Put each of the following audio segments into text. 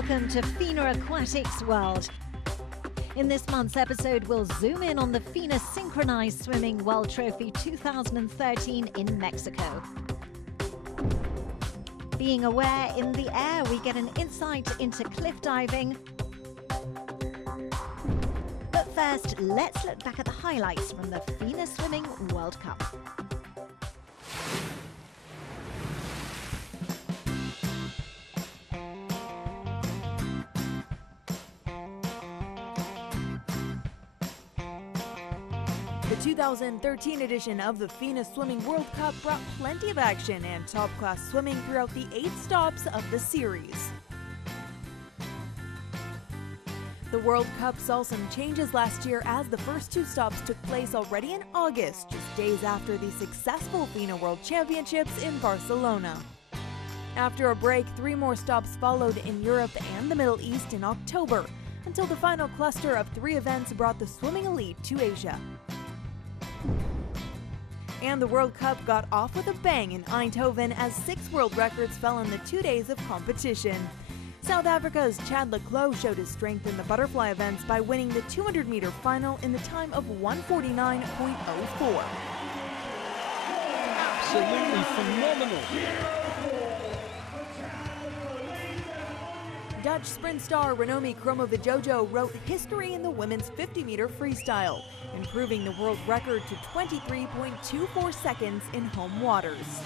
welcome to FINA Aquatics World. In this month's episode, we'll zoom in on the FINA Synchronized Swimming World Trophy 2013 in Mexico. Being aware in the air, we get an insight into cliff diving. But first, let's look back at the highlights from the FINA Swimming World Cup. The 2013 edition of the FINA Swimming World Cup brought plenty of action and top-class swimming throughout the 8 stops of the series. The World Cup saw some changes last year as the first 2 stops took place already in August, just days after the successful FINA World Championships in Barcelona. After a break, 3 more stops followed in Europe and the Middle East in October, until the final cluster of 3 events brought the swimming elite to Asia. And the World Cup got off with a bang in Eindhoven as 6 world records fell in the 2 days of competition. South Africa's Chad Leclos showed his strength in the butterfly events by winning the 200-meter final in the time of 1:49.04. Absolutely phenomenal. Dutch sprint star Ranomi Kromowidjojo wrote history in the women's 50-meter freestyle, improving the world record to 23.24 seconds in home waters.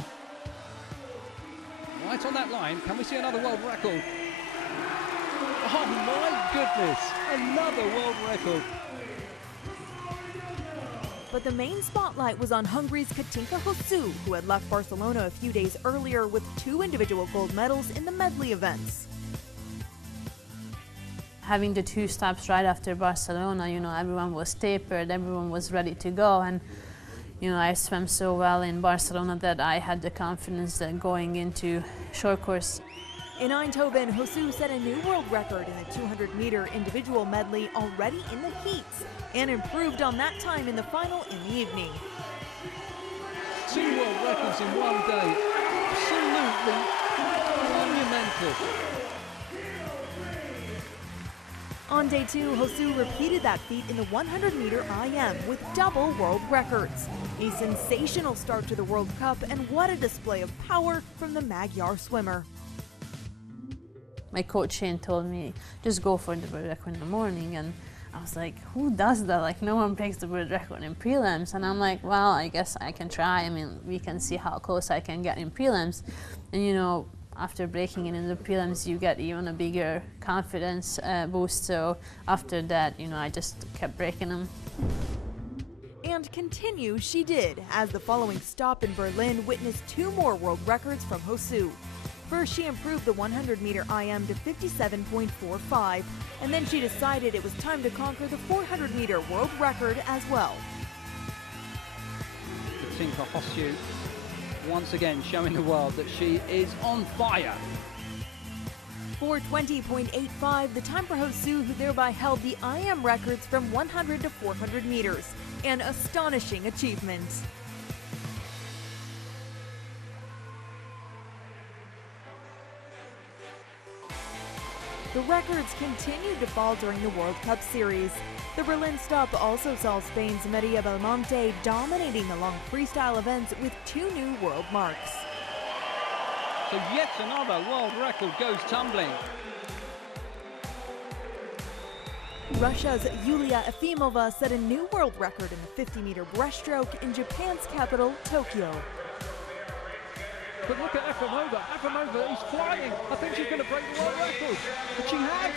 Right on that line, can we see another world record? Oh my goodness, another world record. But the main spotlight was on Hungary's Katinka Hosszú, who had left Barcelona a few days earlier with 2 individual gold medals in the medley events. Having the 2 stops right after Barcelona, everyone was tapered, everyone was ready to go, and I swam so well in Barcelona that I had the confidence that going into short course. In Eindhoven, Hosszú set a new world record in the 200-meter individual medley already in the heats, and improved on that time in the final in the evening. 2 world records in one day, absolutely monumental. On day 2, Hosszú repeated that feat in the 100-meter IM with double world records. A sensational start to the World Cup, and what a display of power from the Magyar swimmer. My coach Shane told me, just go for the world record in the morning, and I was like, who does that? Like, no one breaks the world record in prelims. And I'm like, well, I guess I can try. I mean, we can see how close I can get in prelims. And after breaking it in the prelims, you get even a bigger confidence boost. So after that, I just kept breaking them. And continue she did, as the following stop in Berlin witnessed 2 more world records from Hosszú. First, she improved the 100-meter IM to 57.45, and then she decided it was time to conquer the 400-meter world record as well. Katinka Hosszú once again showing the world that she is on fire. 4:20.85, the time for Hosszú, who thereby held the IM records from 100 to 400 meters. An astonishing achievement. The records continued to fall during the World Cup series. The Berlin stop also saw Spain's Maria Belmonte dominating the long freestyle events with 2 new world marks. So yet another world record goes tumbling. Russia's Yulia Efimova set a new world record in the 50-meter breaststroke in Japan's capital, Tokyo. But look at Efimova. Efimova is flying. I think she's going to break the world record. But she has.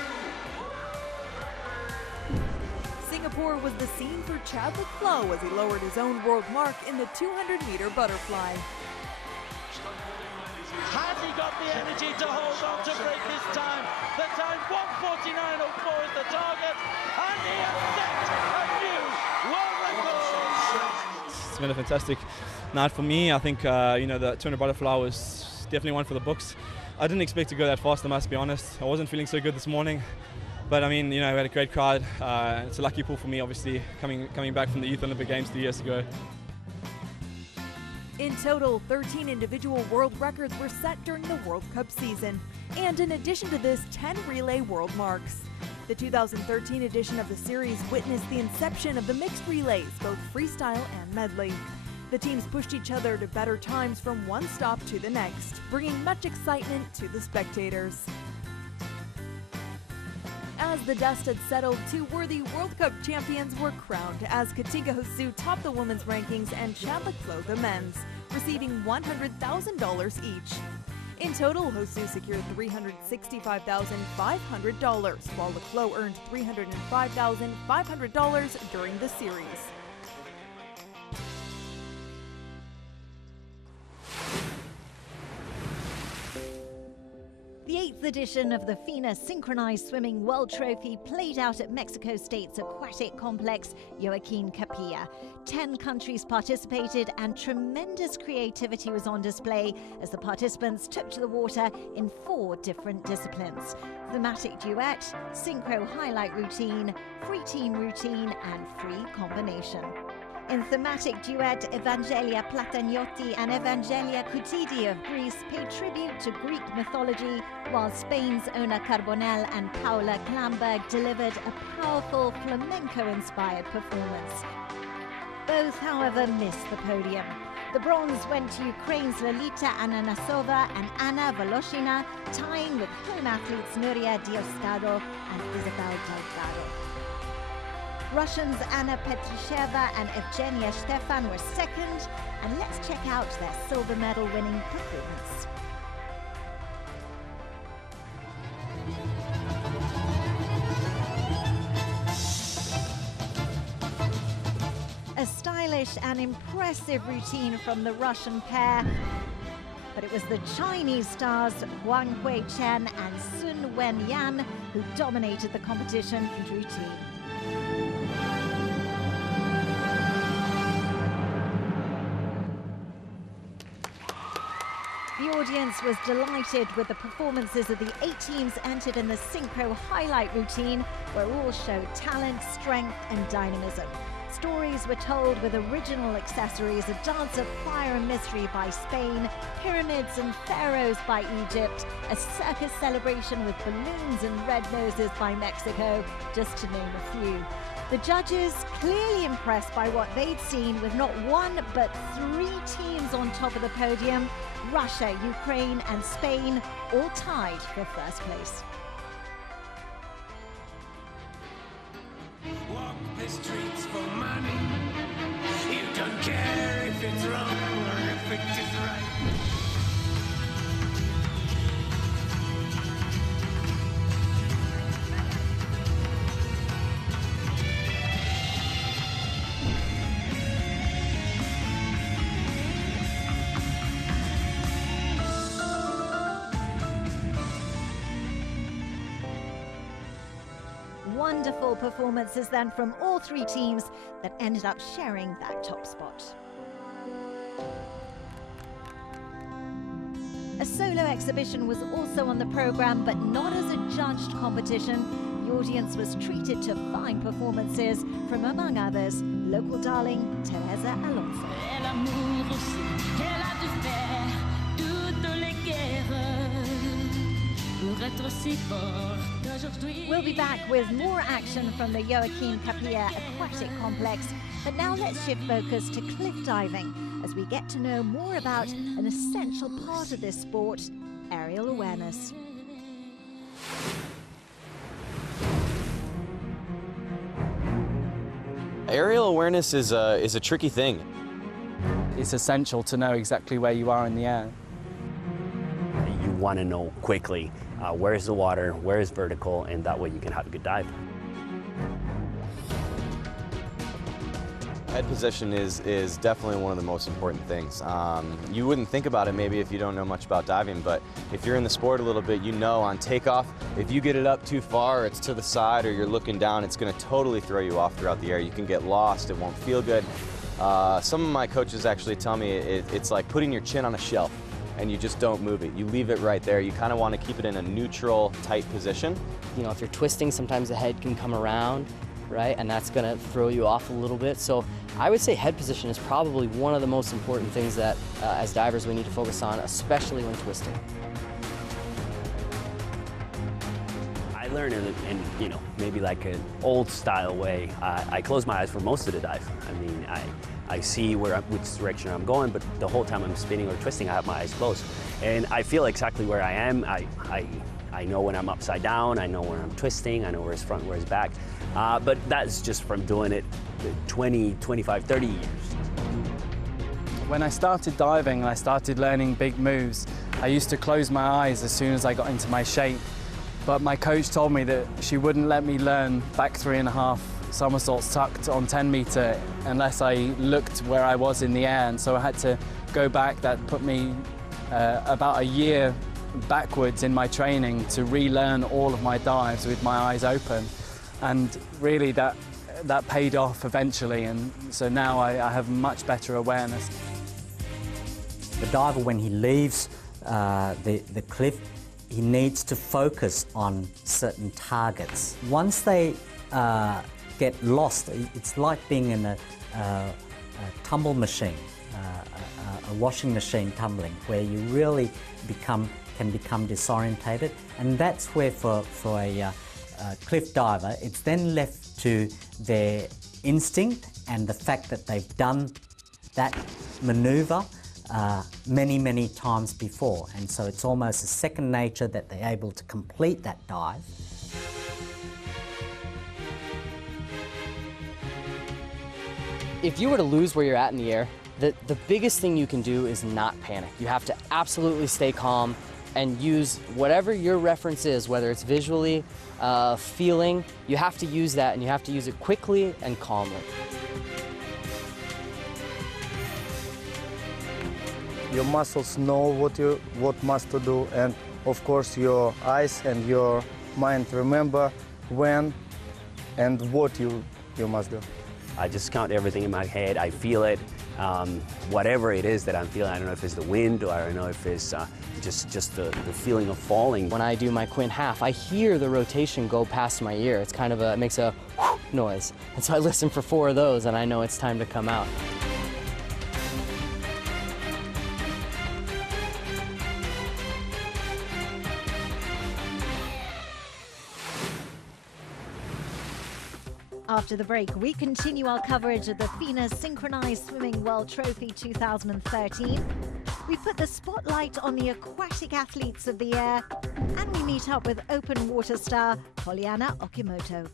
Singapore was the scene for Chad Leclos as he lowered his own world mark in the 200-meter butterfly. Has he got the energy to hold on to break this time? The time 1:49.04 is the target, and he has set a new world record. It's been a fantastic night for me. I think the 200 butterfly was definitely one for the books. I didn't expect to go that fast, I must be honest. I wasn't feeling so good this morning, but I mean, we had a great crowd. It's a lucky pull for me, obviously, coming back from the Youth Olympic Games 2 years ago. In total, 13 individual world records were set during the World Cup season. And in addition to this, 10 relay world marks. The 2013 edition of the series witnessed the inception of the mixed relays, both freestyle and medley. The teams pushed each other to better times from one stop to the next, bringing much excitement to the spectators. As the dust had settled, two worthy World Cup champions were crowned as Katinka Hosszu topped the women's rankings and Chad Leclos the men's, receiving $100,000 each. In total, Hosszu secured $365,500, while Leclos earned $305,500 during the series. The 8th edition of the FINA Synchronized Swimming World Trophy played out at Mexico State's aquatic complex, Joaquin Capilla. 10 countries participated and tremendous creativity was on display as the participants took to the water in 4 different disciplines: thematic duet, synchro highlight routine, free team routine, and free combination. In thematic duet, Evangelia Platagnotti and Evangelia Coutidi of Greece paid tribute to Greek mythology, while Spain's Ona Carbonell and Paula Klamberg delivered a powerful flamenco-inspired performance. Both, however, missed the podium. The bronze went to Ukraine's Lolita Ananasova and Anna Voloshina, tying with home athletes Nuria Dioscado and Isabel Delgado. Russians Anna Petrysheva and Evgenia Stefan were second, and let's check out their silver medal winning performance. A stylish and impressive routine from the Russian pair, but it was the Chinese stars Huang Hui-chen and Sun Wen-yan who dominated the competition in routine. The audience was delighted with the performances of the 8 teams entered in the synchro highlight routine, where all showed talent, strength, and dynamism. Stories were told with original accessories: a dance of fire and mystery by Spain, pyramids and pharaohs by Egypt, a circus celebration with balloons and red noses by Mexico, just to name a few. The judges clearly impressed by what they'd seen, with not one but 3 teams on top of the podium: Russia, Ukraine, and Spain, all tied for first place. Walk the streets for money. You don't care if it's wrong or if it is right. Wonderful performances then from all 3 teams that ended up sharing that top spot. A solo exhibition was also on the program, but not as a judged competition. The audience was treated to fine performances from, among others, local darling Teresa Alonso. We'll be back with more action from the Joaquin Capilla Aquatic Complex, but now let's shift focus to cliff diving as we get to know more about an essential part of this sport: aerial awareness. Aerial awareness is a tricky thing. It's essential to know exactly where you are in the air. You want to know quickly where is the water, where is vertical, and that way you can have a good dive. Head position is definitely one of the most important things. You wouldn't think about it maybe if you don't know much about diving, but if you're in the sport a little bit, you know on takeoff, if you get it up too far, or it's to the side, or you're looking down, it's going to totally throw you off throughout the air. You can get lost, it won't feel good. Some of my coaches actually tell me it's like putting your chin on a shelf and you just don't move it. You leave it right there. You kind of want to keep it in a neutral, tight position. You know, if you're twisting, sometimes the head can come around, right? And that's going to throw you off a little bit. So I would say head position is probably one of the most important things that as divers we need to focus on, especially when twisting. learn in you know, maybe like an old style way. I close my eyes for most of the dive. I mean, I see which direction I'm going, but the whole time I'm spinning or twisting, I have my eyes closed. And I feel exactly where I am. I know when I'm upside down, I know when I'm twisting, I know where's front, where's back. But that's just from doing it 20, 25, 30 years. When I started diving and I started learning big moves, I used to close my eyes as soon as I got into my shape. But my coach told me that she wouldn't let me learn back 3.5 somersaults tucked on 10 meter unless I looked where I was in the air. And so I had to go back. That put me about a year backwards in my training to relearn all of my dives with my eyes open. And really that paid off eventually. And so now I have much better awareness. The diver, when he leaves the cliff, he needs to focus on certain targets. Once they get lost, it's like being in a tumble machine, a washing machine tumbling, where you really can become disorientated. And that's where for a cliff diver, it's then left to their instinct and the fact that they've done that maneuver many, many times before. And so it's almost a second nature that they're able to complete that dive. If you were to lose where you're at in the air, the biggest thing you can do is not panic. You have to absolutely stay calm and use whatever your reference is, whether it's visually, feeling, you have to use that, and you have to use it quickly and calmly. Your muscles know what must to do, and of course your eyes and your mind remember when and what you must do. I just count everything in my head. I feel it. Whatever it is that I'm feeling, I don't know if it's the wind or I don't know if it's just the feeling of falling. When I do my quint half, I hear the rotation go past my ear. It's kind of it makes a whoosh noise. And so I listen for 4 of those and I know it's time to come out. After the break, we continue our coverage of the FINA Synchronized Swimming World Trophy 2013. We put the spotlight on the aquatic athletes of the year, and we meet up with open water star Poliana Okimoto.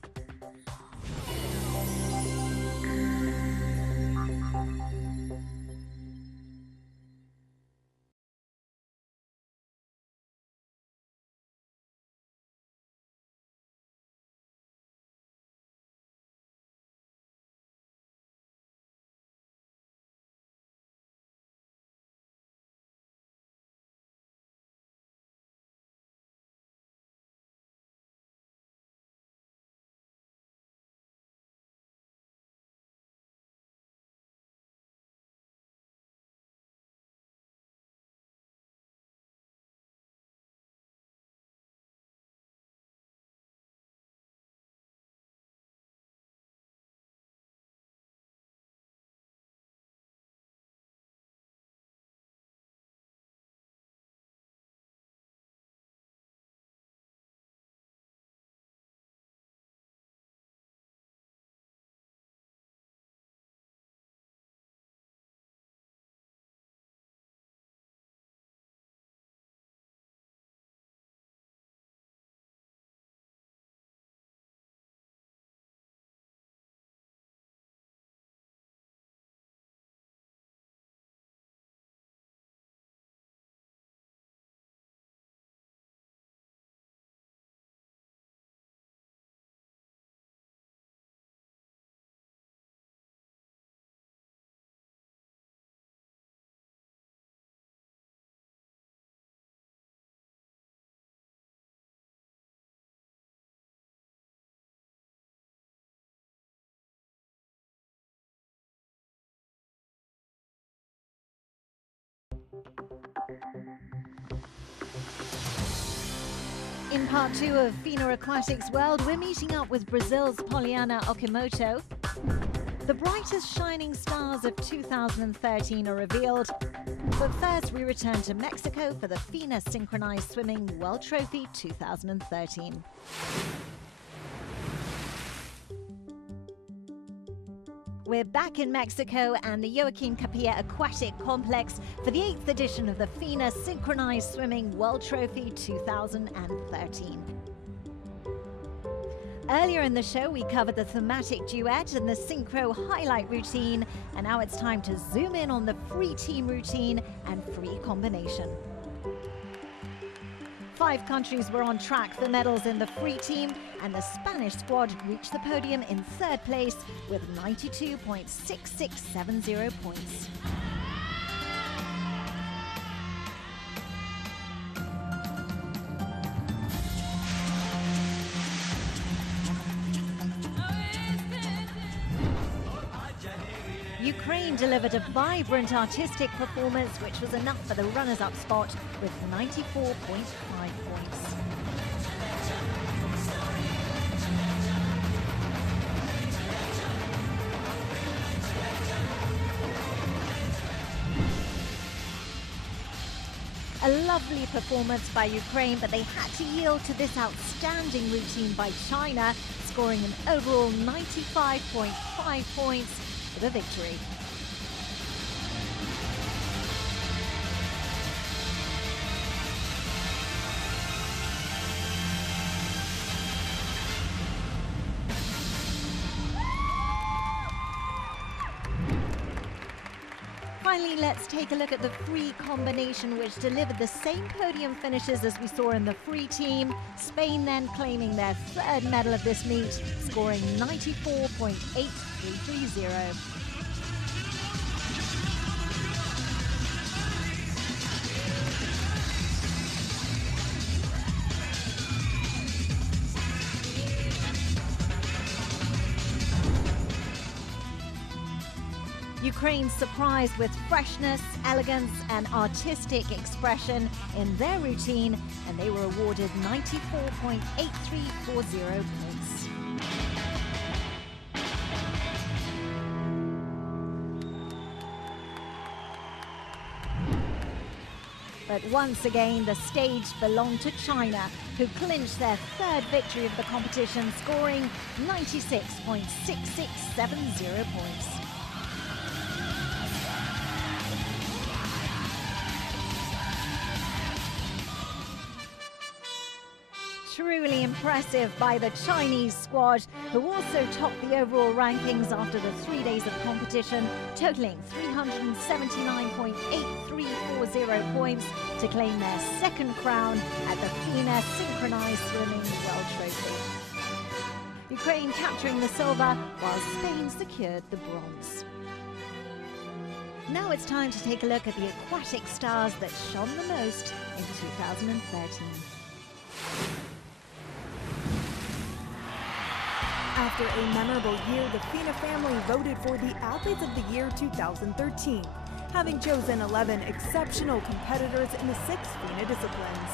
In part 2 of FINA Aquatics World, we're meeting up with Brazil's Poliana Okimoto. The brightest shining stars of 2013 are revealed. But first, we return to Mexico for the FINA Synchronized Swimming World Trophy 2013. We're back in Mexico and the Joaquin Capilla Aquatic Complex for the 8th edition of the FINA Synchronized Swimming World Trophy 2013. Earlier in the show, we covered the thematic duet and the synchro highlight routine, and now it's time to zoom in on the free team routine and free combination. 5 countries were on track for medals in the free team, and the Spanish squad reached the podium in 3rd place with 92.6670 points. Ukraine delivered a vibrant artistic performance, which was enough for the runners-up spot with 94.5 points. A lovely performance by Ukraine, but they had to yield to this outstanding routine by China, scoring an overall 95.5 points for the victory. Finally, let's take a look at the free combination, which delivered the same podium finishes as we saw in the free team. Spain then claiming their 3rd medal of this meet, scoring 94.8330. Ukraine surprised with freshness, elegance and artistic expression in their routine, and they were awarded 94.8340 points. But once again, the stage belonged to China, who clinched their 3rd victory of the competition, scoring 96.6670 points. Truly impressive by the Chinese squad, who also topped the overall rankings after the 3 days of competition, totaling 379.8340 points to claim their 2nd crown at the FINA Synchronized Swimming World Trophy. Ukraine capturing the silver, while Spain secured the bronze. Now it's time to take a look at the aquatic stars that shone the most in 2013. After a memorable year, the FINA family voted for the Athletes of the Year 2013, having chosen 11 exceptional competitors in the 6 FINA disciplines.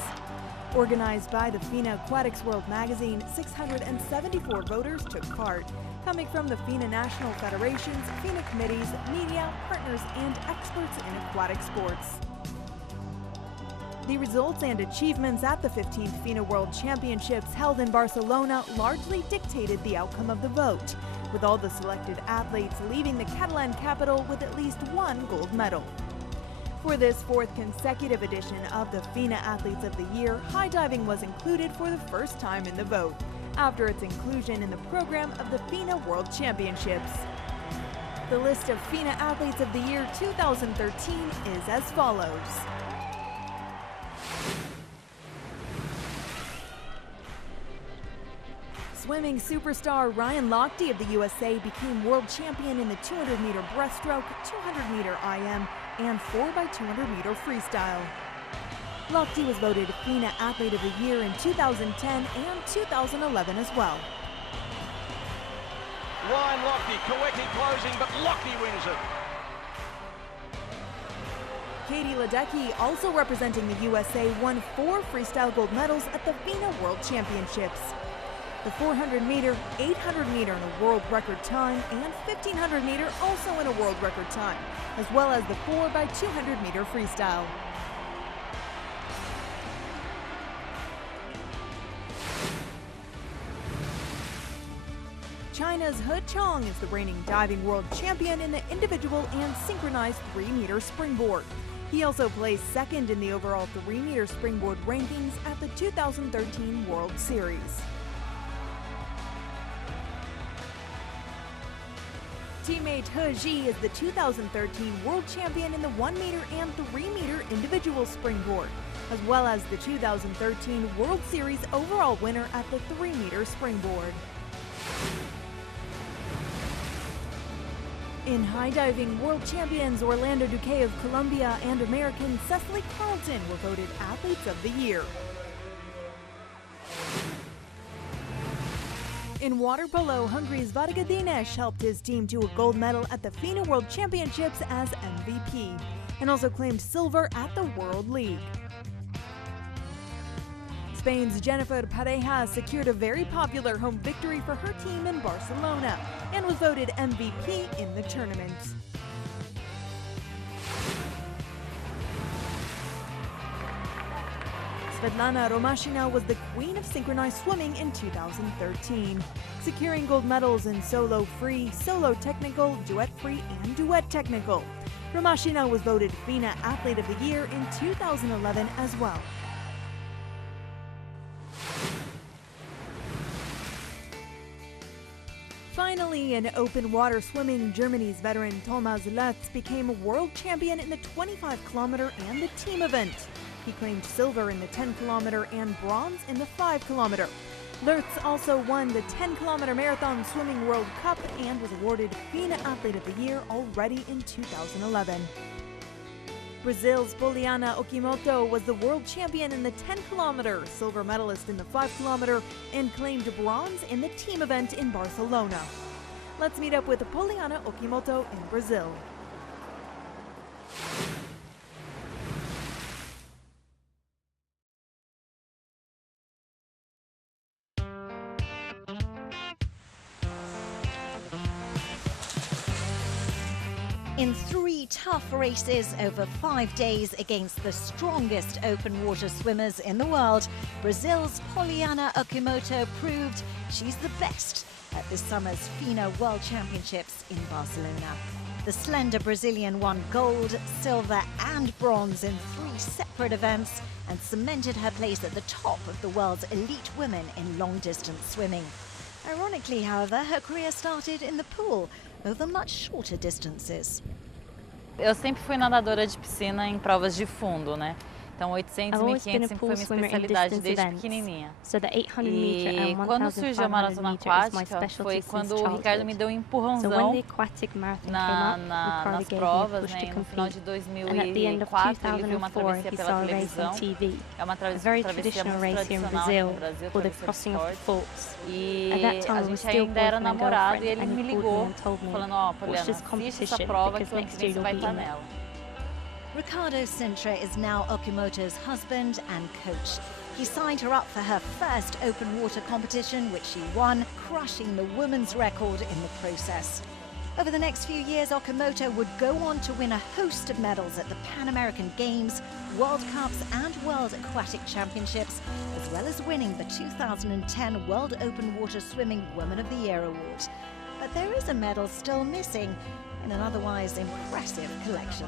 Organized by the FINA Aquatics World magazine, 674 voters took part, coming from the FINA national federations, FINA committees, media, partners, and experts in aquatic sports. The results and achievements at the 15th FINA World Championships held in Barcelona largely dictated the outcome of the vote, with all the selected athletes leaving the Catalan capital with at least 1 gold medal. For this 4th consecutive edition of the FINA Athletes of the Year, high diving was included for the first time in the vote, after its inclusion in the program of the FINA World Championships. The list of FINA Athletes of the Year 2013 is as follows. Swimming superstar Ryan Lochte of the USA became world champion in the 200-meter breaststroke, 200-meter IM, and 4x200-meter freestyle. Lochte was voted FINA Athlete of the Year in 2010 and 2011 as well. Ryan Lochte, Koecki closing, but Lochte wins it. Katie Ledecky, also representing the USA, won 4 freestyle gold medals at the FINA World Championships. The 400-meter, 800-meter in a world record time, and 1500-meter also in a world record time, as well as the 4x200-meter freestyle. China's He Chong is the reigning diving world champion in the individual and synchronized 3-meter springboard. He also placed second in the overall 3-meter springboard rankings at the 2013 World Series. Teammate He Ji is the 2013 world champion in the 1-meter and 3-meter individual springboard, as well as the 2013 World Series overall winner at the 3-meter springboard. In high diving, world champions Orlando Duque of Colombia and American Cecily Carlton were voted Athletes of the Year. In water polo, Hungary's Varga Dénes helped his team to a gold medal at the FINA World Championships as MVP, and also claimed silver at the World League. Spain's Jennifer Pareja secured a very popular home victory for her team in Barcelona and was voted MVP in the tournament. Svetlana Romashina was the queen of synchronized swimming in 2013, securing gold medals in solo free, solo technical, duet free, and duet technical. Romashina was voted FINA Athlete of the Year in 2011 as well. Finally, in open water swimming, Germany's veteran Thomas Lutz became a world champion in the 25-kilometer and the team event. He claimed silver in the 10-kilometer and bronze in the 5-kilometer. Lutz also won the 10-kilometer Marathon Swimming World Cup and was awarded FINA Athlete of the Year already in 2011. Brazil's Poliana Okimoto was the world champion in the 10-kilometer, silver medalist in the 5-kilometer, and claimed bronze in the team event in Barcelona. Let's meet up with Poliana Okimoto in Brazil. In 3 tough races over 5 days against the strongest open water swimmers in the world, Brazil's Poliana Okimoto proved she's the best at this summer's FINA World Championships in Barcelona. The slender Brazilian won gold, silver and bronze in 3 separate events and cemented her place at the top of the world's elite women in long-distance swimming. Ironically, however, her career started in the pool over much shorter distances. Eu sempre fui nadadora de piscina em provas de fundo, né? Então 800 e 1500 sempre foi minha especialidade desde pequenininha. E quando surgiu a maratona aquática foi quando o Ricardo me deu um empurrãozão nas provas, né? No final de 2004 ele viu uma travessia pela televisão. É uma travessia muito tradicional no Brasil, travessia de esporte. E a gente ainda era namorado e ele me ligou falando, ó, Poliana, assiste essa prova que você vai estar nela. Ricardo Sintra is now Okimoto's husband and coach. He signed her up for her first open water competition, which she won, crushing the women's record in the process. Over the next few years, Okimoto would go on to win a host of medals at the Pan American Games, World Cups and World Aquatic Championships, as well as winning the 2010 World Open Water Swimming Woman of the Year award. But there is a medal still missing in an otherwise impressive collection.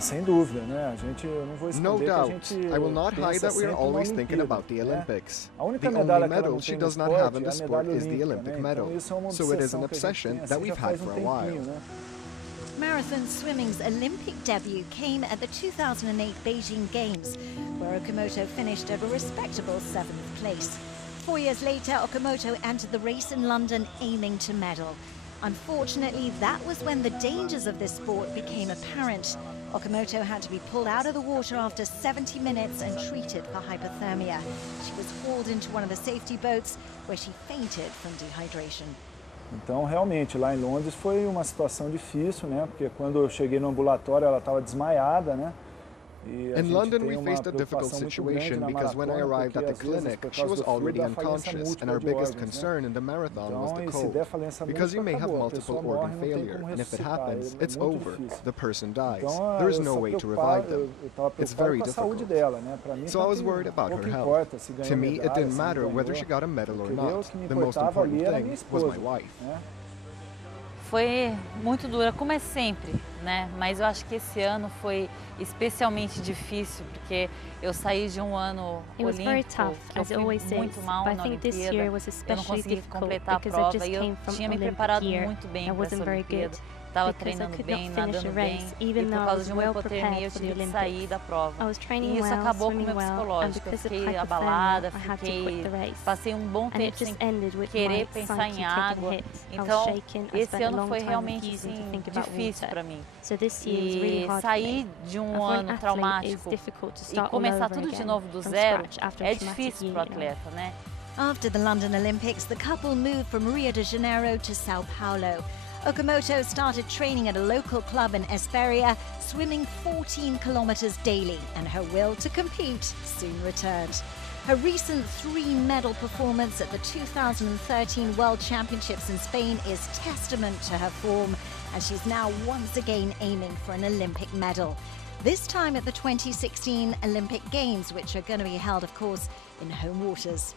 Sem dúvida, né? Eu não vou esconder que a gente I will not hide that we are always thinking about the Olympics. A única the medalha only que ela medal não she tem does no not have in the esporte é a sport medalha is the olímpica, Olympic né? medal. Então isso é uma So it is obsessão an que a gente obsession tem, that assim, we've já had faz for a tempinho, while. né? Marathon swimming's Olympic debut came at the 2008 Beijing Games, where Okimoto finished at a respectable 7th place. 4 years later, Okimoto entered the race in London aiming to medal. Unfortunately, that was when the dangers of this sport became apparent. Okimoto had to be pulled out of the water after 70 minutes and treated for hypothermia. She was hauled into one of the safety boats where she fainted from dehydration. Então, realmente, lá em Londres foi uma situação difícil, né? Porque quando eu cheguei no ambulatório, ela estava desmaiada, né? In London, we faced a difficult situation because when I arrived at the clinic, she was already unconscious, and our biggest concern in the marathon was the cold. Because you may have multiple organ failure, and if it happens, it's over. The person dies. There is no way to revive them. It's very difficult. So I was worried about her health. To me, it didn't matter whether she got a medal or not. The most important thing was my wife. Foi muito dura, como é sempre, né? Mas eu acho que esse ano foi especialmente difícil, porque eu saí de um ano olímpico que eu fui muito mal na Olimpíada, eu não consegui completar a prova e eu tinha me preparado muito bem para essa Olimpíada. Estava treinando bem, nadando bem, e por causa de uma hipotermia eu tive que sair da prova. E isso acabou com o meu psicológico, eu fiquei abalada, passei um bom tempo sem querer pensar em água, então esse ano foi realmente assim, difícil para mim. E sair de um ano traumático e começar tudo de novo do zero é difícil para o atleta, né? After the London Olympics, the couple moved from Rio de Janeiro to Sao Paulo. Okimoto started training at a local club in Esperia, swimming 14 kilometers daily, and her will to compete soon returned. Her recent 3-medal performance at the 2013 World Championships in Spain is testament to her form, and she's now once again aiming for an Olympic medal. This time at the 2016 Olympic Games, which are going to be held, of course, in home waters.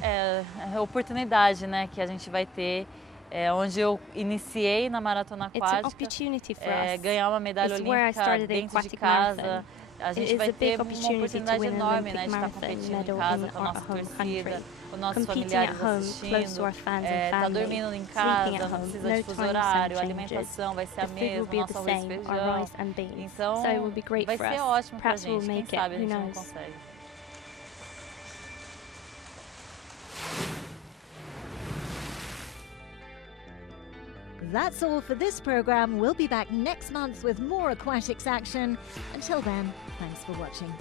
É a oportunidade, né, que a gente vai ter. Onde eu iniciei na maratona aquática, ganhar uma medalha olímpica dentro de casa. A gente vai ter uma oportunidade enorme, né, de estar competindo em casa com a nossa torcida, com nossos familiares assistindo, tá dormindo em casa, não precisa de fuso horário, a alimentação vai ser a mesma, nosso arroz e feijão. Então vai ser ótimo pra gente, quem sabe a gente não consegue. That's all for this program. We'll be back next month with more aquatics action. Until then, thanks for watching.